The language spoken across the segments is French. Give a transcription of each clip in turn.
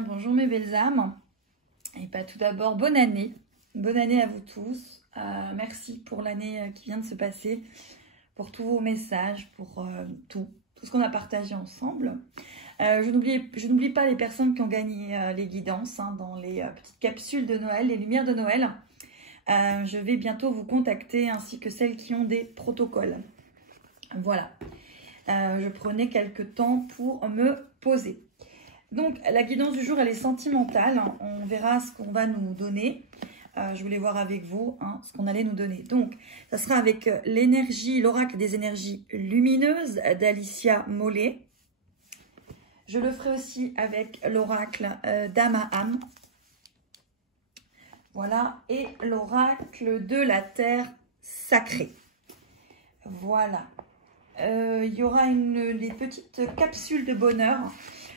bien, bonjour mes belles âmes. Et pas tout d'abord, bonne année. Bonne année à vous tous. Merci pour l'année qui vient de se passer, pour tous vos messages, pour tout ce qu'on a partagé ensemble. Je n'oublie pas les personnes qui ont gagné les guidances dans les petites capsules de Noël, les lumières de Noël. Je vais bientôt vous contacter, ainsi que celles qui ont des protocoles. Voilà. Je prenais quelques temps pour me poser. Donc, la guidance du jour, elle est sentimentale. On verra ce qu'on va nous donner. Je voulais voir avec vous ce qu'on allait nous donner. Donc, ça sera avec l'énergie, l'oracle des énergies lumineuses d'Alicia Mollet. Je le ferai aussi avec l'oracle d'Amaham. Voilà. Et l'oracle de la terre sacrée. Voilà. Il y aura des petites capsules de bonheur.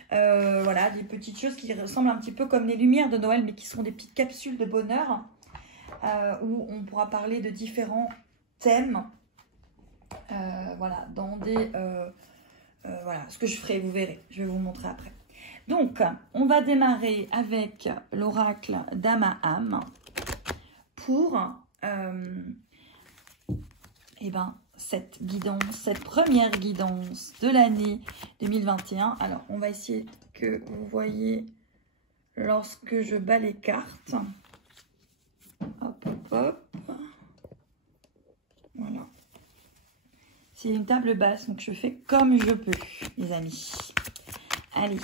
Voilà, des petites choses qui ressemblent un petit peu comme les lumières de Noël, mais qui sont des petites capsules de bonheur où on pourra parler de différents thèmes. Voilà, dans des... voilà, ce que je ferai, vous verrez. Je vais vous montrer après. Donc, on va démarrer avec l'oracle d'Amaham pour... cette guidance, cette première guidance de l'année 2021. Alors, on va essayer que vous voyez lorsque je bats les cartes. Hop, hop, hop. Voilà. C'est une table basse, donc je fais comme je peux, les amis. Allez.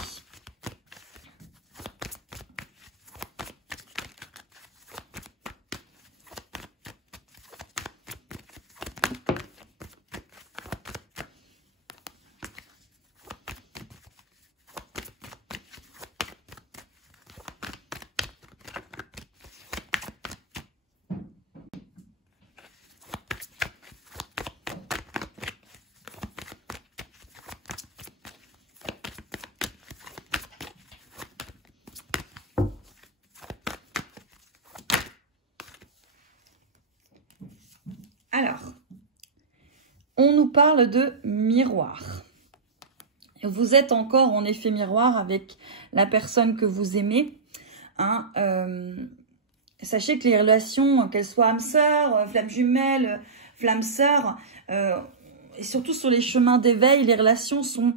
Alors, on nous parle de miroir. Vous êtes encore en effet miroir avec la personne que vous aimez. Sachez que les relations, qu'elles soient âme sœur, flamme jumelle, flamme sœur, et surtout sur les chemins d'éveil, les relations sont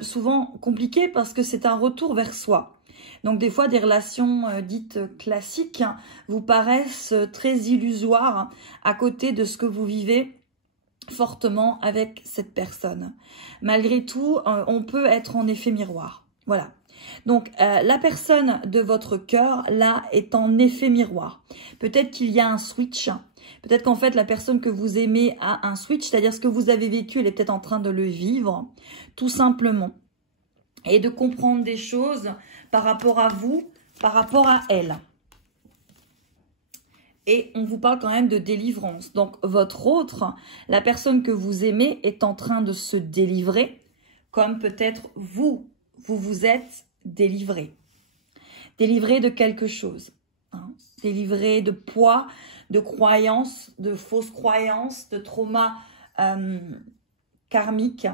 souvent compliquées parce que c'est un retour vers soi. Donc des fois, des relations dites classiques vous paraissent très illusoires à côté de ce que vous vivez fortement avec cette personne. Malgré tout, on peut être en effet miroir. Voilà. Donc la personne de votre cœur, là, est en effet miroir. Peut-être qu'il y a un switch. Peut-être qu'en fait, la personne que vous aimez a un switch, c'est-à-dire ce que vous avez vécu, elle est peut-être en train de le vivre, tout simplement. Et de comprendre des choses par rapport à vous, par rapport à elle. Et on vous parle quand même de délivrance. Donc, votre autre, la personne que vous aimez, est en train de se délivrer, comme peut-être vous vous êtes délivré. Délivré de quelque chose. Délivré de poids, de croyances, de fausses croyances, de traumas karmiques,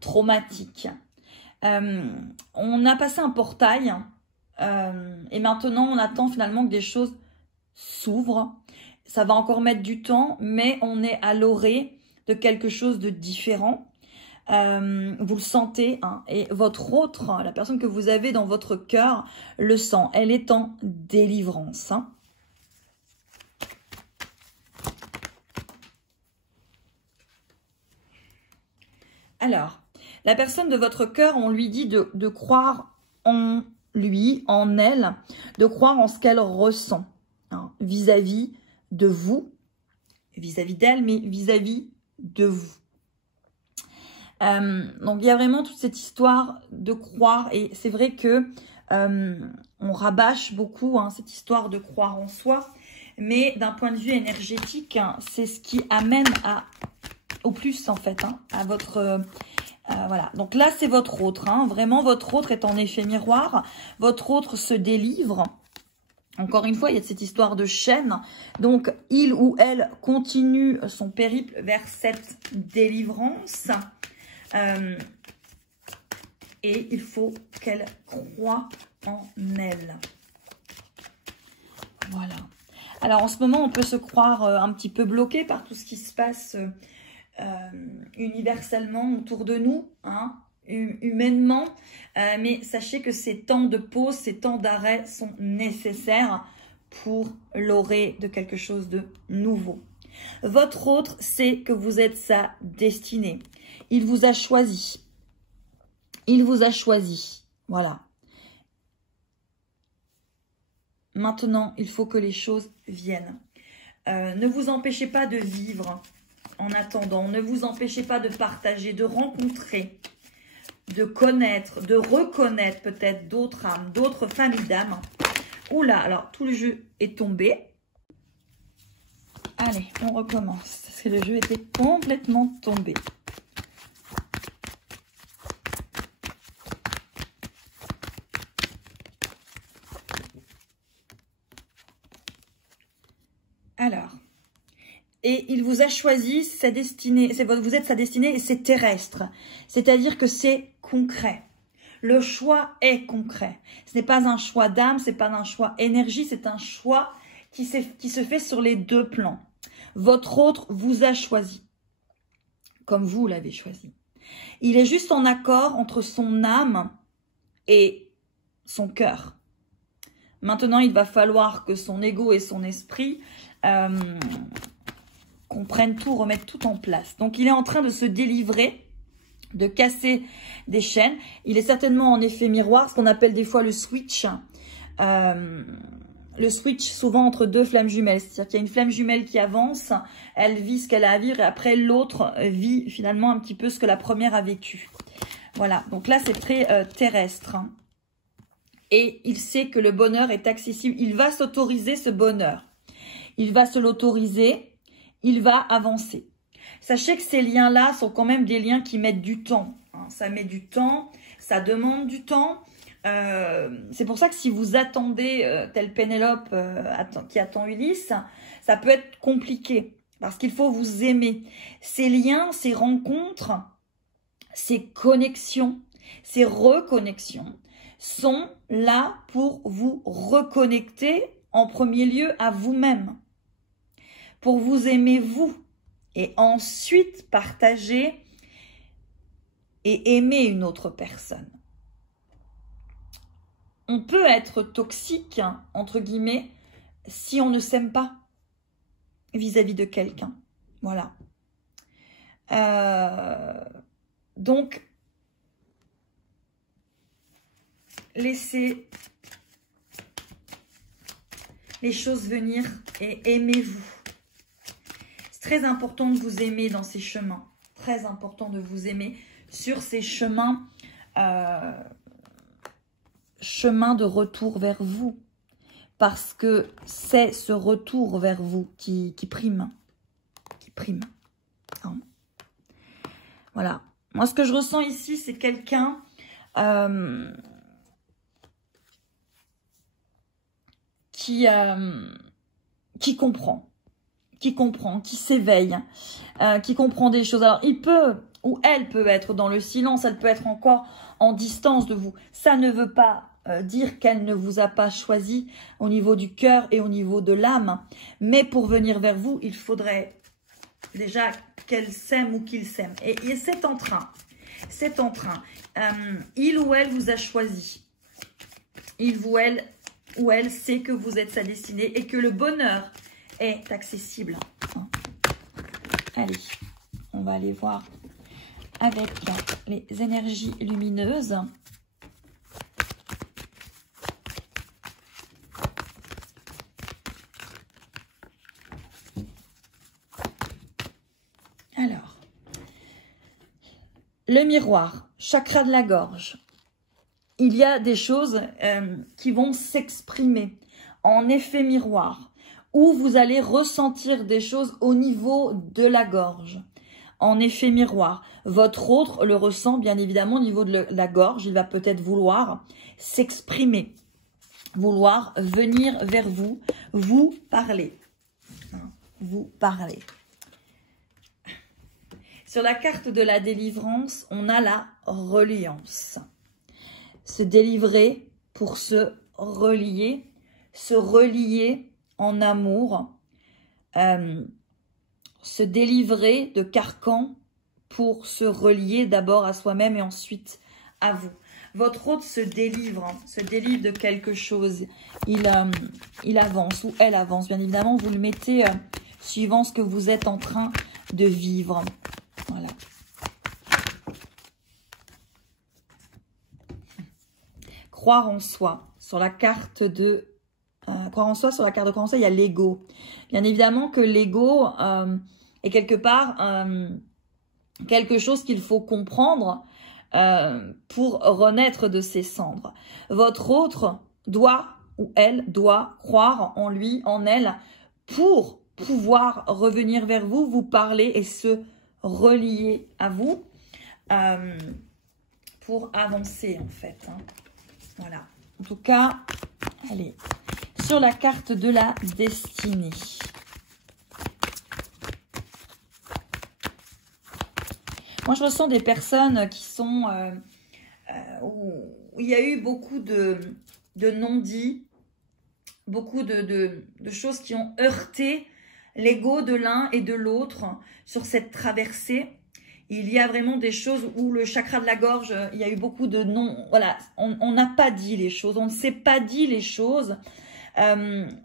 traumatiques. On a passé un portail et maintenant on attend finalement que des choses s'ouvrent. Ça va encore mettre du temps, mais on est à l'orée de quelque chose de différent. Vous le sentez, et votre autre, la personne que vous avez dans votre cœur, le sent. Elle est en délivrance. Alors, la personne de votre cœur, on lui dit de croire en lui, en elle, de croire en ce qu'elle ressent vis-à-vis de vous, vis-à-vis d'elle, mais vis-à-vis de vous. Donc, il y a vraiment toute cette histoire de croire, et c'est vrai que on rabâche beaucoup cette histoire de croire en soi, mais d'un point de vue énergétique, c'est ce qui amène au plus, en fait, à votre... voilà, donc là c'est votre autre, vraiment votre autre est en effet miroir, votre autre se délivre. Encore une fois, il y a cette histoire de chaîne, donc il ou elle continue son périple vers cette délivrance. et il faut qu'elle croie en elle. Voilà. Alors en ce moment, on peut se croire un petit peu bloqué par tout ce qui se passe universellement autour de nous, hein, humainement. Mais sachez que ces temps de pause, ces temps d'arrêt sont nécessaires pour l'aurer de quelque chose de nouveau. Votre autre sait que vous êtes sa destinée. Il vous a choisi. Il vous a choisi. Voilà. Maintenant, il faut que les choses viennent. Ne vous empêchez pas de vivre en attendant. Ne vous empêchez pas de partager, de rencontrer, de connaître, de reconnaître peut-être d'autres âmes, d'autres familles d'âmes. Oula, alors tout le jeu est tombé. Allez, on recommence. Parce que le jeu était complètement tombé. Alors, et il vous a choisi sa destinée, vous êtes sa destinée et c'est terrestre. C'est-à-dire que c'est concret. Le choix est concret. Ce n'est pas un choix d'âme, ce n'est pas un choix énergie, c'est un choix qui se fait sur les deux plans. Votre autre vous a choisi, comme vous l'avez choisi. Il est juste en accord entre son âme et son cœur. Maintenant, il va falloir que son ego et son esprit comprennent tout, remettent tout en place. Donc, il est en train de se délivrer, de casser des chaînes. Il est certainement en effet miroir, ce qu'on appelle des fois le switch. Le switch souvent entre deux flammes jumelles. C'est-à-dire qu'il y a une flamme jumelle qui avance, elle vit ce qu'elle a à vivre et après l'autre vit finalement un petit peu ce que la première a vécu. Voilà, donc là c'est très terrestre. Et il sait que le bonheur est accessible. Il va s'autoriser ce bonheur. Il va se l'autoriser. Il va avancer. Sachez que ces liens-là sont quand même des liens qui mettent du temps. Hein. Ça met du temps, ça demande du temps. C'est pour ça que si vous attendez, tel Pénélope qui attend Ulysse, ça peut être compliqué. Parce qu'il faut vous aimer. Ces liens, ces rencontres, ces connexions, ces reconnexions sont là pour vous reconnecter en premier lieu à vous-même. Pour vous aimer vous. Et ensuite partager et aimer une autre personne. On peut être toxique, entre guillemets, si on ne s'aime pas vis-à-vis de quelqu'un. Voilà. Donc, laissez les choses venir et aimez-vous. C'est très important de vous aimer dans ces chemins. Très important de vous aimer sur ces chemins, chemins de retour vers vous. Parce que c'est ce retour vers vous qui prime. Qui prime. Hein. Voilà. Moi, ce que je ressens ici, c'est quelqu'un qui comprend. Qui s'éveille, qui comprend des choses. Alors, il peut, ou elle peut être dans le silence, elle peut être encore en distance de vous. Ça ne veut pas dire qu'elle ne vous a pas choisi au niveau du cœur et au niveau de l'âme. Mais pour venir vers vous, il faudrait déjà qu'elle s'aime ou qu'il s'aime. Et c'est en train. C'est en train. Il ou elle vous a choisi. Il ou elle sait que vous êtes sa destinée et que le bonheur est accessible. Allez, on va aller voir avec les énergies lumineuses. Alors, le miroir, chakra de la gorge. Il y a des choses qui vont s'exprimer en effet miroir, où vous allez ressentir des choses au niveau de la gorge. En effet miroir, votre autre le ressent bien évidemment au niveau de la gorge. Il va peut-être vouloir s'exprimer, vouloir venir vers vous, vous parler. Vous parler. Sur la carte de la délivrance, on a la reliance. se délivrer pour se relier en amour, se délivrer de carcans pour se relier d'abord à soi-même et ensuite à vous. Votre hôte se délivre de quelque chose. Il avance ou elle avance. Bien évidemment, vous le mettez suivant ce que vous êtes en train de vivre. Voilà. Croire en soi. Sur la carte de... croire en soi, sur la carte de croire en soi, il y a l'ego. Bien évidemment que l'ego est quelque part quelque chose qu'il faut comprendre pour renaître de ses cendres. Votre autre doit, ou elle doit croire en lui, en elle, pour pouvoir revenir vers vous, vous parler et se relier à vous pour avancer en fait. Hein. Voilà. En tout cas, allez, sur la carte de la destinée. Moi, je ressens des personnes qui sont... où il y a eu beaucoup de non-dits, beaucoup de choses qui ont heurté l'ego de l'un et de l'autre sur cette traversée. Il y a vraiment des choses où le chakra de la gorge, il y a eu beaucoup de non... Voilà, on n'a pas dit les choses, on ne s'est pas dit les choses.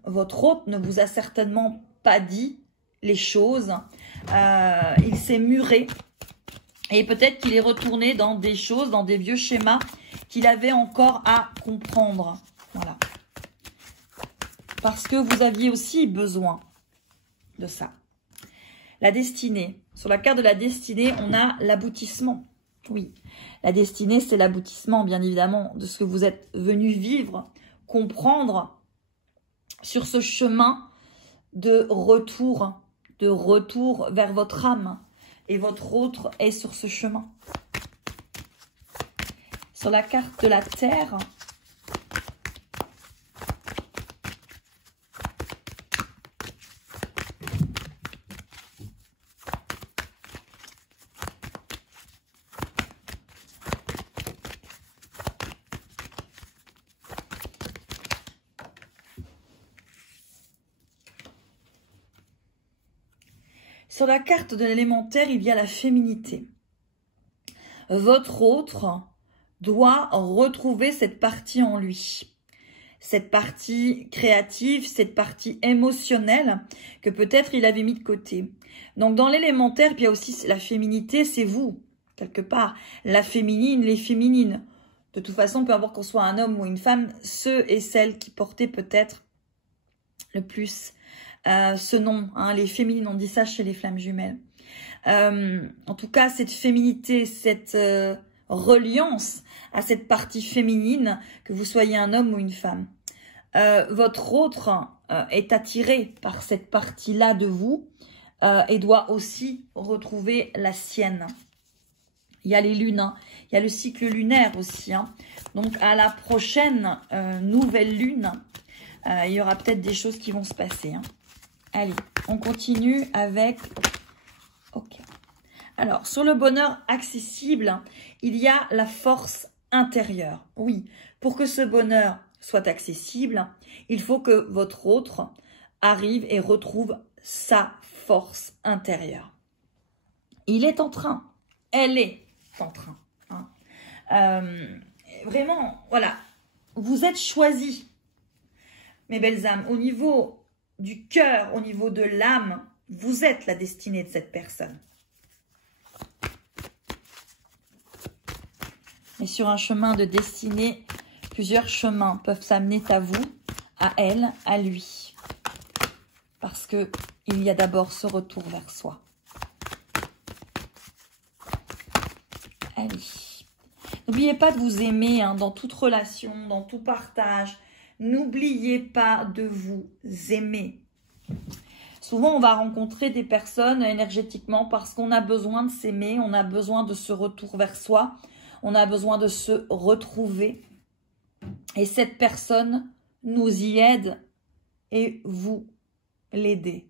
Votre hôte ne vous a certainement pas dit les choses. Il s'est muré. Et peut-être qu'il est retourné dans des choses, dans des vieux schémas qu'il avait encore à comprendre. Voilà. Parce que vous aviez aussi besoin de ça. La destinée. Sur la carte de la destinée, on a l'aboutissement. Oui, la destinée, c'est l'aboutissement, bien évidemment, de ce que vous êtes venu vivre, comprendre sur ce chemin de retour vers votre âme. Et votre autre est sur ce chemin. Sur la carte de la Terre, sur la carte de l'élémentaire, il y a la féminité. Votre autre doit retrouver cette partie en lui. Cette partie créative, cette partie émotionnelle que peut-être il avait mis de côté. Donc dans l'élémentaire, il y a aussi la féminité, c'est vous, quelque part. La féminine, les féminines. De toute façon, peu importe qu'on soit un homme ou une femme, ceux et celles qui portaient peut-être le plus ce nom, hein, les féminines, on dit ça chez les flammes jumelles. En tout cas, cette féminité, cette reliance à cette partie féminine, que vous soyez un homme ou une femme. Votre autre est attiré par cette partie-là de vous et doit aussi retrouver la sienne. Il y a les lunes, hein. Il y a le cycle lunaire aussi. Hein. Donc, à la prochaine nouvelle lune, il y aura peut-être des choses qui vont se passer. Hein. Allez, on continue avec... Ok. Alors, sur le bonheur accessible, il y a la force intérieure. Oui, pour que ce bonheur soit accessible, il faut que votre autre arrive et retrouve sa force intérieure. Il est en train, elle est en train. Hein. Vraiment, voilà, vous êtes choisis, mes belles âmes, au niveau du cœur, au niveau de l'âme, vous êtes la destinée de cette personne. Et sur un chemin de destinée, plusieurs chemins peuvent s'amener à vous, à elle, à lui. Parce que il y a d'abord ce retour vers soi. Allez. N'oubliez pas de vous aimer hein, dans toute relation, dans tout partage. N'oubliez pas de vous aimer. Souvent, on va rencontrer des personnes énergétiquement parce qu'on a besoin de s'aimer, on a besoin de ce retour vers soi, on a besoin de se retrouver. Et cette personne nous y aide et vous l'aidez.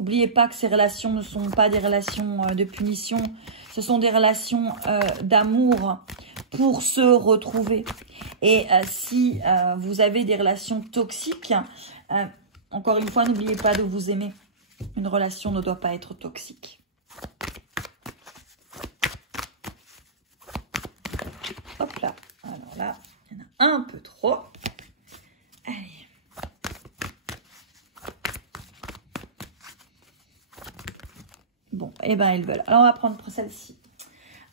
N'oubliez pas que ces relations ne sont pas des relations de punition, ce sont des relations d'amour pour se retrouver. Et si vous avez des relations toxiques, encore une fois, n'oubliez pas de vous aimer. Une relation ne doit pas être toxique. Hop là. Alors là, il y en a un peu trop. Allez. Bon, et ben ils veulent. Alors, on va prendre celle-ci.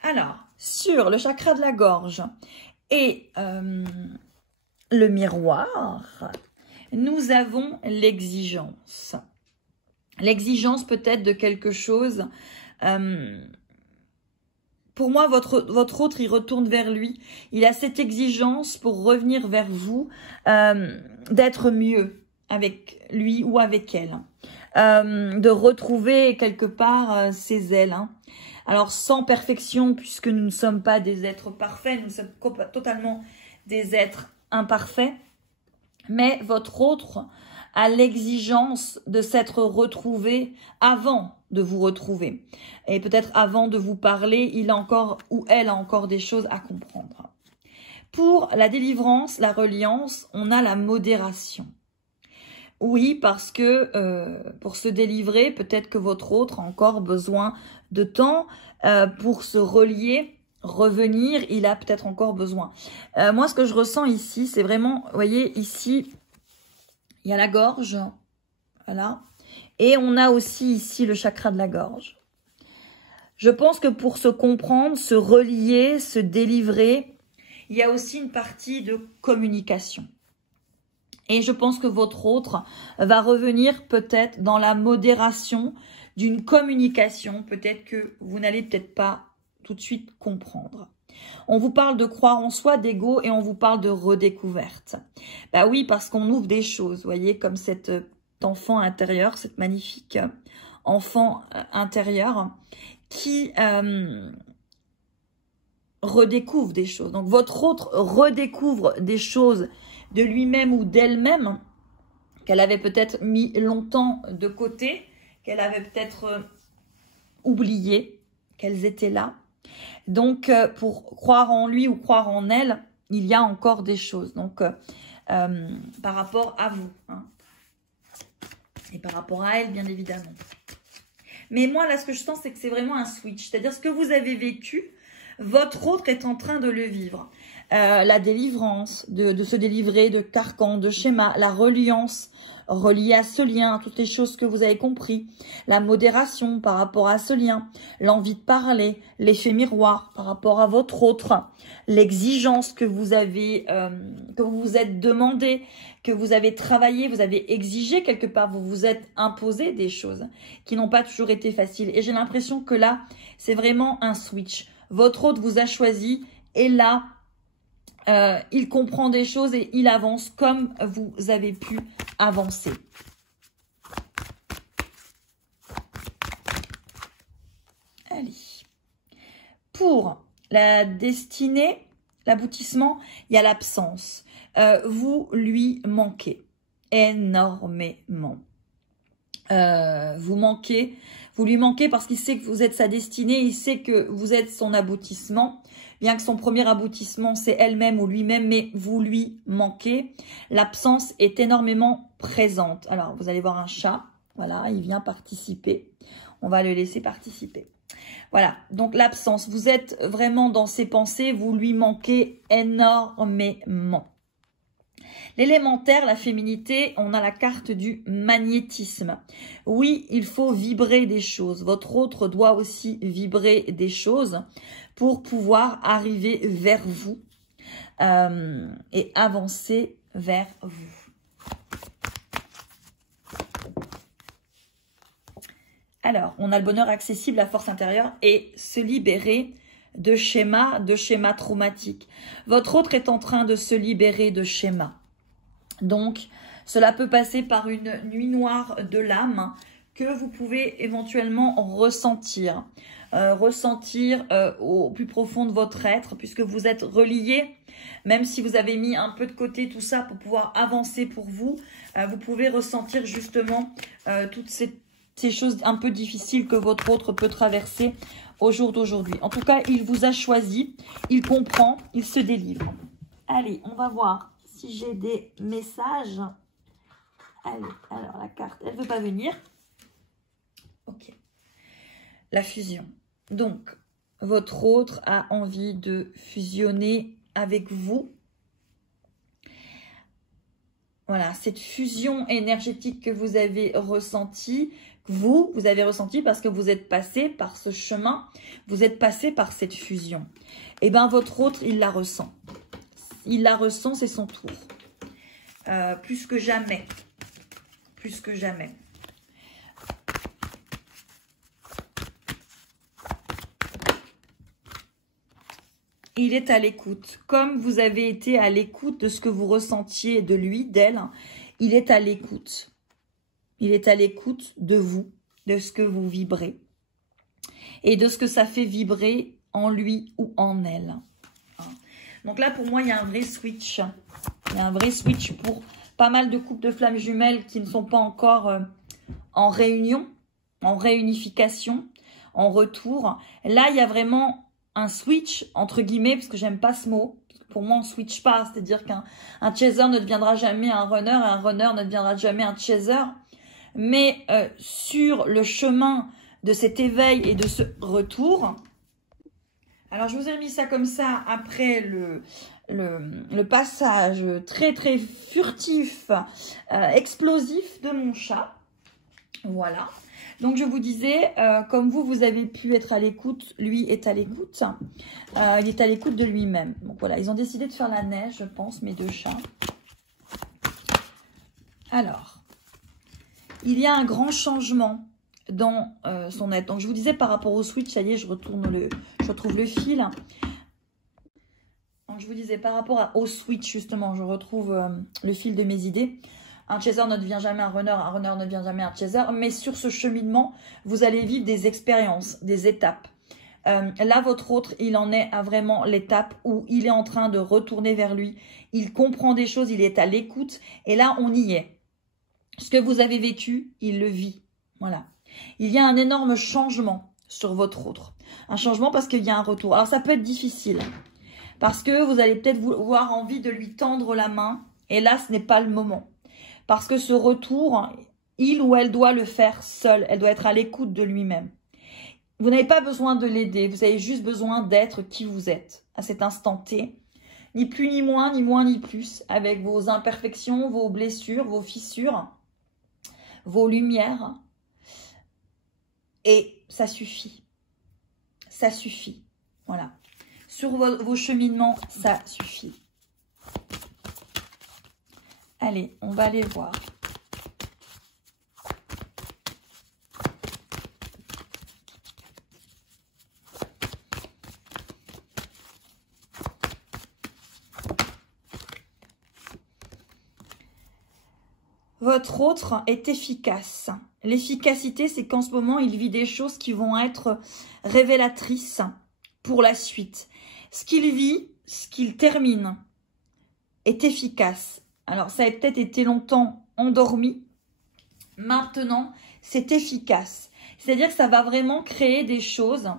Alors, sur le chakra de la gorge et le miroir, nous avons l'exigence. L'exigence peut-être de quelque chose. Pour moi, votre autre, il retourne vers lui. Il a cette exigence pour revenir vers vous, d'être mieux avec lui ou avec elle. De retrouver quelque part ses ailes. Hein. Alors, sans perfection, puisque nous ne sommes pas des êtres parfaits, nous sommes totalement des êtres imparfaits. Mais votre autre a l'exigence de s'être retrouvé avant de vous retrouver. Et peut-être avant de vous parler, il a encore ou elle a encore des choses à comprendre. Pour la délivrance, la reliance, on a la modération. Oui, parce que pour se délivrer, peut-être que votre autre a encore besoin de temps pour se relier, revenir, il a peut-être encore besoin. Moi, ce que je ressens ici, c'est vraiment, vous voyez, ici, il y a la gorge, voilà, et on a aussi ici le chakra de la gorge. Je pense que pour se comprendre, se relier, se délivrer, il y a aussi une partie de communication. Et je pense que votre autre va revenir peut-être dans la modération d'une communication, peut-être que vous n'allez peut-être pas tout de suite comprendre. On vous parle de croire en soi, d'ego, et on vous parle de redécouverte. Bah oui, parce qu'on ouvre des choses, vous voyez, comme cet enfant intérieur, cette magnifique enfant intérieur qui redécouvre des choses. Donc votre autre redécouvre des choses de lui-même ou d'elle-même qu'elle avait peut-être mis longtemps de côté, qu'elle avait peut-être oublié qu'elles étaient là. Donc, pour croire en lui ou croire en elle, il y a encore des choses. Donc, par rapport à vous. Hein. Et par rapport à elle, bien évidemment. Mais moi, là, ce que je sens, c'est que c'est vraiment un switch. C'est-à-dire, ce que vous avez vécu, votre autre est en train de le vivre. La délivrance, de se délivrer de carcans, de schémas, la reliance, reliée à ce lien, toutes les choses que vous avez compris, la modération par rapport à ce lien, l'envie de parler, l'effet miroir par rapport à votre autre, l'exigence que vous avez, que vous vous êtes demandé, que vous avez travaillé, vous avez exigé quelque part, vous vous êtes imposé des choses qui n'ont pas toujours été faciles. Et j'ai l'impression que là, c'est vraiment un switch. Votre autre vous a choisi et là, il comprend des choses et il avance comme vous avez pu avancer. Allez. Pour la destinée, l'aboutissement, il y a l'absence. Vous lui manquez énormément. Vous lui manquez parce qu'il sait que vous êtes sa destinée, il sait que vous êtes son aboutissement. Bien que son premier aboutissement, c'est elle-même ou lui-même, mais vous lui manquez. L'absence est énormément présente. Alors, vous allez voir un chat. Voilà, il vient participer. On va le laisser participer. Voilà, donc l'absence. Vous êtes vraiment dans ses pensées. Vous lui manquez énormément. L'élémentaire, la féminité, on a la carte du magnétisme. Oui, il faut vibrer des choses. Votre autre doit aussi vibrer des choses pour pouvoir arriver vers vous et avancer vers vous. Alors, on a le bonheur accessible, la force intérieure et se libérer de schémas traumatiques. Votre autre est en train de se libérer de schémas. Donc, cela peut passer par une nuit noire de l'âme que vous pouvez éventuellement ressentir. Au plus profond de votre être, puisque vous êtes relié. Même si vous avez mis un peu de côté tout ça pour pouvoir avancer pour vous, vous pouvez ressentir justement toute cette ces choses un peu difficiles que votre autre peut traverser au jour d'aujourd'hui. En tout cas, il vous a choisi, il comprend, il se délivre. Allez, on va voir si j'ai des messages. Allez, alors la carte, elle ne veut pas venir. Ok. La fusion. Donc, votre autre a envie de fusionner avec vous. Voilà, cette fusion énergétique que vous avez ressentie, vous avez ressenti parce que vous êtes passé par ce chemin, vous êtes passé par cette fusion. Et bien, votre autre, il la ressent. Il la ressent, c'est son tour. Plus que jamais. Plus que jamais. Il est à l'écoute. Comme vous avez été à l'écoute de ce que vous ressentiez de lui, d'elle, il est à l'écoute. Il est à l'écoute de vous, de ce que vous vibrez. Et de ce que ça fait vibrer en lui ou en elle. Donc là, pour moi, il y a un vrai switch. Il y a un vrai switch pour pas mal de couples de flammes jumelles qui ne sont pas encore en réunion, en réunification, en retour. Là, il y a vraiment un switch, entre guillemets, parce que j'aime pas ce mot. Pour moi, on ne switch pas. C'est-à-dire qu'un chaser ne deviendra jamais un runner et un runner ne deviendra jamais un chaser. Mais sur le chemin de cet éveil et de ce retour, alors je vous ai mis ça comme ça après le passage très très furtif, explosif de mon chat. Voilà. Donc je vous disais, comme vous avez pu être à l'écoute, lui est à l'écoute. Il est à l'écoute de lui-même. Donc voilà, ils ont décidé de faire la neige, je pense, mes deux chats. Alors, il y a un grand changement dans son être. Donc je vous disais par rapport au switch, ça y est, je retrouve le fil. Donc je vous disais par rapport au switch, justement, je retrouve le fil de mes idées. Un chaser ne devient jamais un runner ne devient jamais un chaser. Mais sur ce cheminement, vous allez vivre des expériences, des étapes. Là, votre autre, il en est à vraiment l'étape où il est en train de retourner vers lui. Il comprend des choses, il est à l'écoute. Et là, on y est. Ce que vous avez vécu, il le vit. Voilà. Il y a un énorme changement sur votre autre. Un changement parce qu'il y a un retour. Alors, ça peut être difficile. Parce que vous allez peut-être avoir envie de lui tendre la main. Et là, ce n'est pas le moment. Parce que ce retour, il ou elle doit le faire seul. Elle doit être à l'écoute de lui-même. Vous n'avez pas besoin de l'aider. Vous avez juste besoin d'être qui vous êtes à cet instant T. Ni plus ni moins ni plus. Avec vos imperfections, vos blessures, vos fissures, vos lumières. Et ça suffit. Ça suffit. Voilà. Sur vos cheminements, ça suffit. Allez, on va aller voir. Votre autre est efficace. L'efficacité, c'est qu'en ce moment, il vit des choses qui vont être révélatrices pour la suite. Ce qu'il vit, ce qu'il termine, est efficace. Alors, ça a peut-être été longtemps endormi. Maintenant, c'est efficace. C'est-à-dire que ça va vraiment créer des choses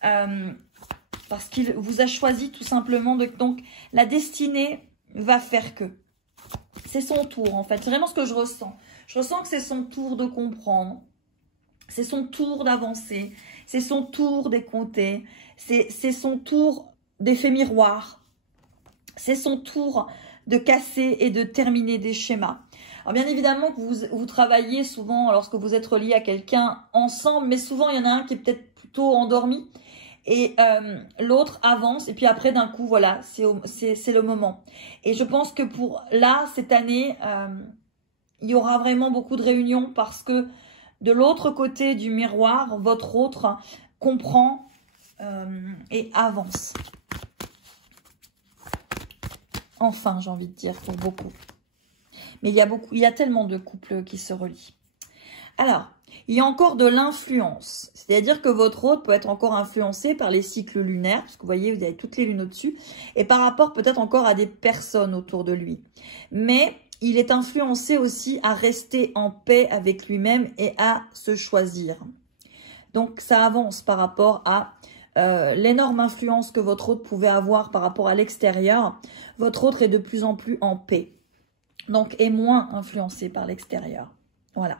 parce qu'il vous a choisi tout simplement. Donc, la destinée va faire que. C'est son tour, en fait. C'est vraiment ce que je ressens. Je ressens que c'est son tour de comprendre. C'est son tour d'avancer. C'est son tour d'écouter. C'est son tour d'effet miroir. C'est son tour de casser et de terminer des schémas. Alors bien évidemment que vous travaillez souvent lorsque vous êtes relié à quelqu'un ensemble, mais souvent il y en a un qui est peut-être plutôt endormi et l'autre avance et puis après d'un coup voilà, c'est le moment. Et je pense que pour là, cette année, il y aura vraiment beaucoup de réunions parce que de l'autre côté du miroir, votre autre comprend et avance. Enfin, j'ai envie de dire, pour beaucoup. Mais il y a tellement de couples qui se relient. Alors, il y a encore de l'influence. C'est-à-dire que votre autre peut être encore influencé par les cycles lunaires. Parce que vous voyez, vous avez toutes les lunes au-dessus. Et par rapport peut-être encore à des personnes autour de lui. Mais il est influencé aussi à rester en paix avec lui-même et à se choisir. Donc, ça avance par rapport à l'énorme influence que votre autre pouvait avoir par rapport à l'extérieur. Votre autre est de plus en plus en paix. Donc, est moins influencé par l'extérieur. Voilà.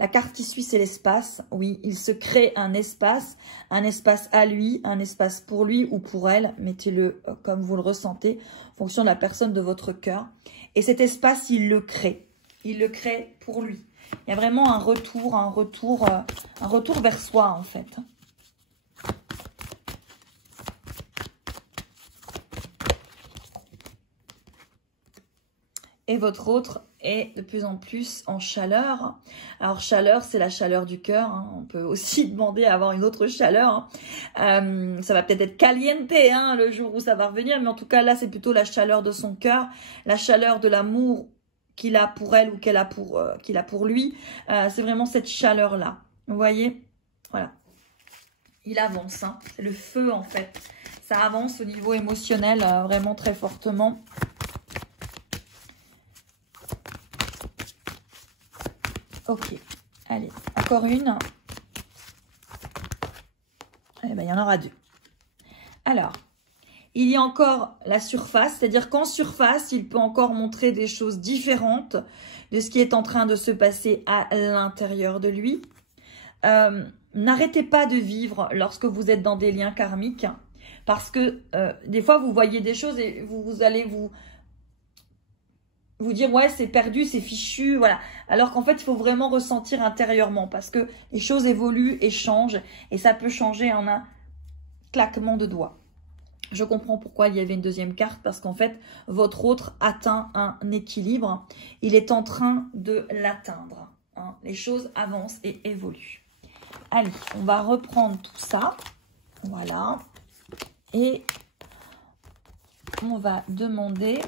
La carte qui suit, c'est l'espace. Oui, il se crée un espace à lui, un espace pour lui ou pour elle. Mettez-le comme vous le ressentez, en fonction de la personne de votre cœur. Et cet espace, il le crée. Il le crée pour lui. Il y a vraiment un retour vers soi, en fait. Et votre autre est de plus en plus en chaleur. Alors, chaleur, c'est la chaleur du cœur. Hein. On peut aussi demander à avoir une autre chaleur. Hein. Ça va peut-être être caliente hein, le jour où ça va revenir. Mais en tout cas, là, c'est plutôt la chaleur de son cœur. La chaleur de l'amour qu'il a pour elle ou qu'il a pour lui. C'est vraiment cette chaleur-là. Vous voyez? Voilà. Il avance. Hein. C'est le feu, en fait. Ça avance au niveau émotionnel vraiment très fortement. Ok, allez, encore une. Eh bien, il y en aura deux. Alors, il y a encore la surface, c'est-à-dire qu'en surface, il peut encore montrer des choses différentes de ce qui est en train de se passer à l'intérieur de lui. N'arrêtez pas de vivre lorsque vous êtes dans des liens karmiques, parce que des fois, vous voyez des choses et vous allez vous dire, ouais, c'est perdu, c'est fichu, voilà. Alors qu'en fait, il faut vraiment ressentir intérieurement parce que les choses évoluent et changent et ça peut changer en un claquement de doigts. Je comprends pourquoi il y avait une deuxième carte parce qu'en fait, votre autre atteint un équilibre. Il est en train de l'atteindre. Hein. Les choses avancent et évoluent. Allez, on va reprendre tout ça. Voilà. Et on va demander...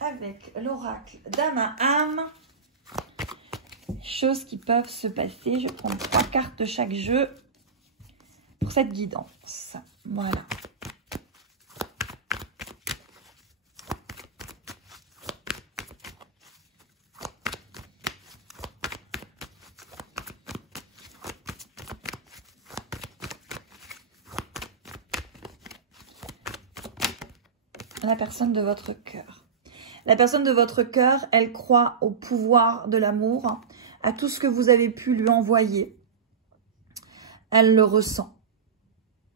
avec l'oracle d'Amaam, choses qui peuvent se passer. Je vais prendre 3 cartes de chaque jeu pour cette guidance. Voilà. La personne de votre cœur. La personne de votre cœur, elle croit au pouvoir de l'amour, à tout ce que vous avez pu lui envoyer. Elle le ressent.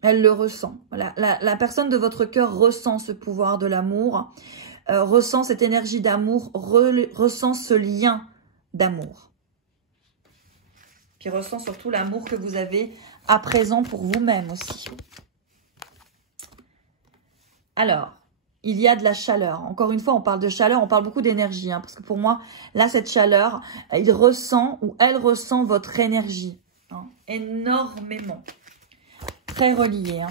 Elle le ressent. Voilà. La personne de votre cœur ressent ce pouvoir de l'amour, ressent cette énergie d'amour, ressent ce lien d'amour. Puis ressent surtout l'amour que vous avez à présent pour vous-même aussi. Alors, il y a de la chaleur. Encore une fois, on parle de chaleur, on parle beaucoup d'énergie. Hein, parce que pour moi, là, cette chaleur, il ressent ou elle ressent votre énergie. Hein, énormément. Très relié. Hein.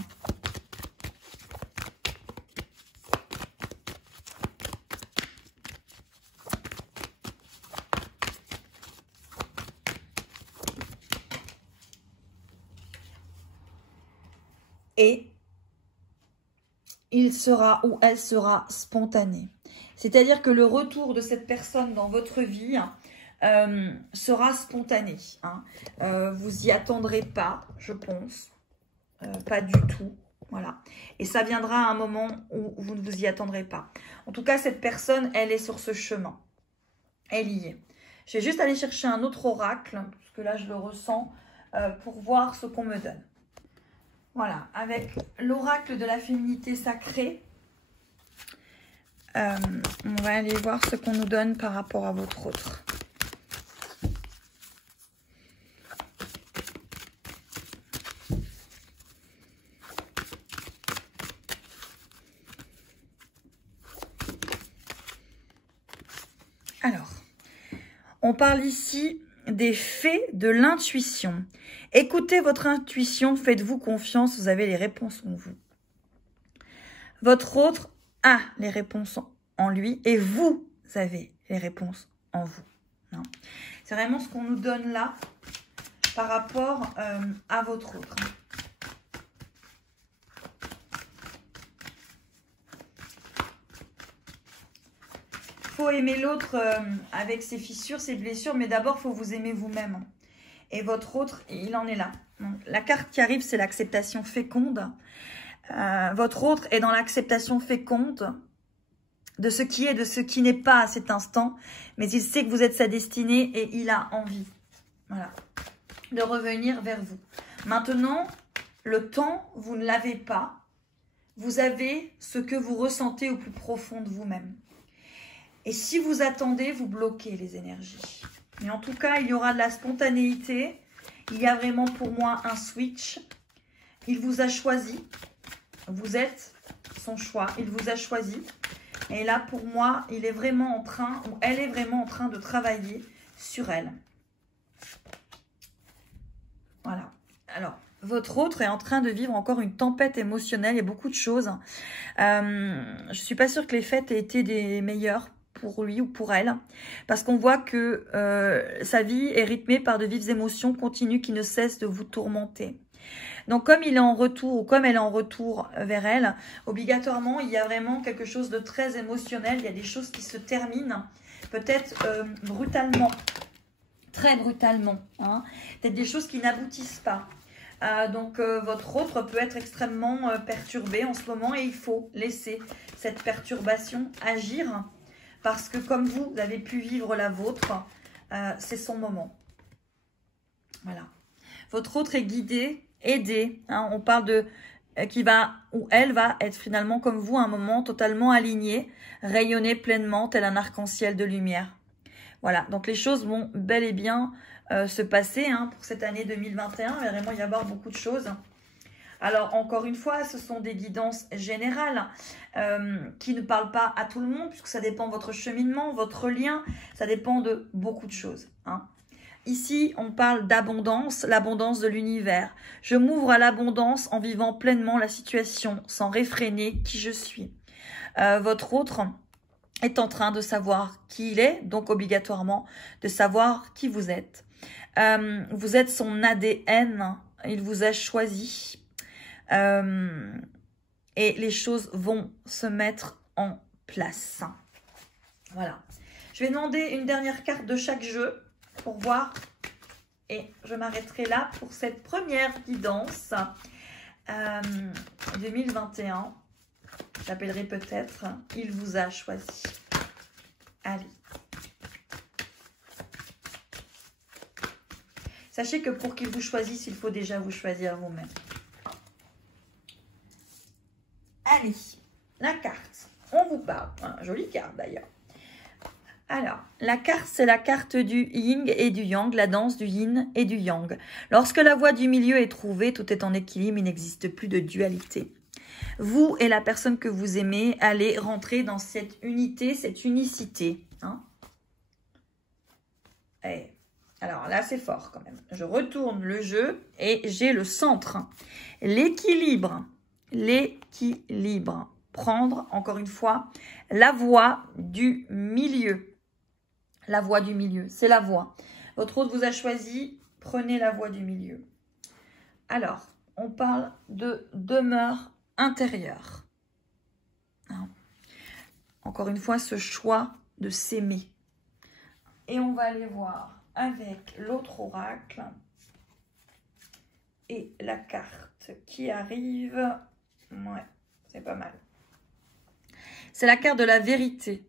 Et il sera ou elle sera spontanée. C'est-à-dire que le retour de cette personne dans votre vie sera spontané. Hein. Vous y attendrez pas, je pense. Pas du tout. Voilà. Et ça viendra à un moment où vous ne vous y attendrez pas. En tout cas, cette personne, elle est sur ce chemin. Elle y est. Je vais juste aller chercher un autre oracle, parce que là, je le ressens, pour voir ce qu'on me donne. Voilà, avec l'oracle de la féminité sacrée, on va aller voir ce qu'on nous donne par rapport à votre autre. Alors, on parle ici des faits de l'intuition. Écoutez votre intuition, faites-vous confiance, vous avez les réponses en vous. Votre autre a les réponses en lui et vous avez les réponses en vous. C'est vraiment ce qu'on nous donne là. par rapport à votre autre. Il faut aimer l'autre avec ses fissures, ses blessures, mais d'abord, il faut vous aimer vous-même. Et votre autre, il en est là. Donc, la carte qui arrive, c'est l'acceptation féconde. Votre autre est dans l'acceptation féconde de ce qui est, de ce qui n'est pas à cet instant, mais il sait que vous êtes sa destinée et il a envie, voilà, de revenir vers vous. Maintenant, le temps, vous ne l'avez pas. Vous avez ce que vous ressentez au plus profond de vous-même. Et si vous attendez, vous bloquez les énergies. Mais en tout cas, il y aura de la spontanéité. Il y a vraiment pour moi un switch. Il vous a choisi. Vous êtes son choix. Il vous a choisi. Et là, pour moi, il est vraiment en train, ou elle est vraiment en train de travailler sur elle. Voilà. Alors, votre autre est en train de vivre encore une tempête émotionnelle. Il y a beaucoup de choses. Je ne suis pas sûre que les fêtes aient été des meilleures pour lui ou pour elle, parce qu'on voit que sa vie est rythmée par de vives émotions continues qui ne cessent de vous tourmenter. Donc comme il est en retour ou comme elle est en retour vers elle, obligatoirement il y a vraiment quelque chose de très émotionnel, il y a des choses qui se terminent, peut-être brutalement, très brutalement, hein. Peut-être des choses qui n'aboutissent pas. Donc votre autre peut être extrêmement perturbé en ce moment et il faut laisser cette perturbation agir. Parce que comme vous avez pu vivre la vôtre, c'est son moment. Voilà. Votre autre est guidé, aidé. Hein, on parle de qui va ou elle va être finalement comme vous à un moment totalement aligné, rayonner pleinement tel un arc-en-ciel de lumière. Voilà. Donc les choses vont bel et bien se passer hein, pour cette année 2021. Il va vraiment y avoir beaucoup de choses. Alors, encore une fois, ce sont des guidances générales qui ne parlent pas à tout le monde, puisque ça dépend de votre cheminement, votre lien, ça dépend de beaucoup de choses. Hein. Ici, on parle d'abondance, l'abondance de l'univers. Je m'ouvre à l'abondance en vivant pleinement la situation, sans réfréner qui je suis. Votre autre est en train de savoir qui il est, donc obligatoirement de savoir qui vous êtes. Vous êtes son ADN, il vous a choisi. Et les choses vont se mettre en place. Voilà. Je vais demander une dernière carte de chaque jeu pour voir. Et je m'arrêterai là pour cette première guidance 2021. J'appellerai peut-être « Il vous a choisi ». Allez. Sachez que pour qu'il vous choisisse, il faut déjà vous choisir vous-même. Allez, la carte. On vous parle. Jolie carte d'ailleurs. Alors, la carte, c'est la carte du yin et du yang, la danse du yin et du yang. Lorsque la voie du milieu est trouvée, tout est en équilibre, il n'existe plus de dualité. Vous et la personne que vous aimez allez rentrer dans cette unité, cette unicité. Hein. Et alors là, c'est fort quand même. Je retourne le jeu et j'ai le centre. L'équilibre. L'équilibre. Prendre, encore une fois, la voie du milieu. La voie du milieu, c'est la voie. Votre autre vous a choisi, prenez la voie du milieu. Alors, on parle de demeure intérieure. Hein. Encore une fois, ce choix de s'aimer. Et on va aller voir avec l'autre oracle et la carte qui arrive. Ouais, c'est pas mal. C'est la carte de la vérité.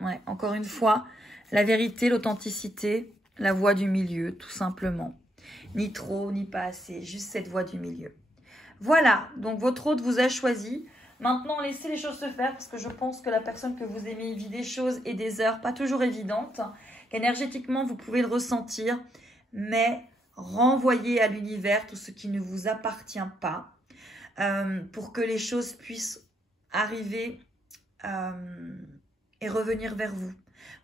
Ouais, encore une fois, la vérité, l'authenticité, la voie du milieu, tout simplement. Ni trop, ni pas assez, juste cette voie du milieu. Voilà, donc votre hôte vous a choisi. Maintenant, laissez les choses se faire parce que je pense que la personne que vous aimez vit des choses et des heures pas toujours évidentes. Qu'énergétiquement, vous pouvez le ressentir, mais renvoyez à l'univers tout ce qui ne vous appartient pas pour que les choses puissent arriver et revenir vers vous.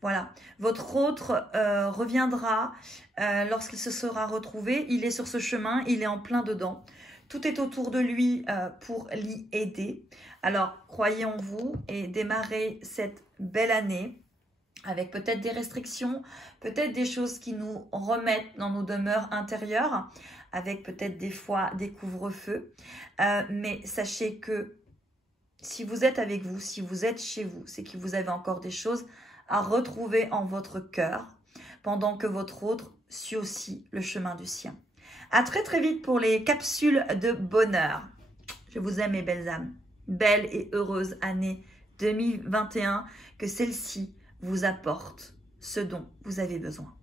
Voilà, votre autre reviendra lorsqu'il se sera retrouvé. Il est sur ce chemin, il est en plein dedans. Tout est autour de lui pour l'y aider. Alors, croyez en vous et démarrez cette belle année avec peut-être des restrictions, peut-être des choses qui nous remettent dans nos demeures intérieures, avec peut-être des fois des couvre-feux. Mais sachez que si vous êtes avec vous, si vous êtes chez vous, c'est que vous avez encore des choses à retrouver en votre cœur, pendant que votre autre suit aussi le chemin du sien. À très très vite pour les capsules de bonheur. Je vous aime mes belles âmes. Belle et heureuse année 2021, que celle-ci vous apporte ce dont vous avez besoin.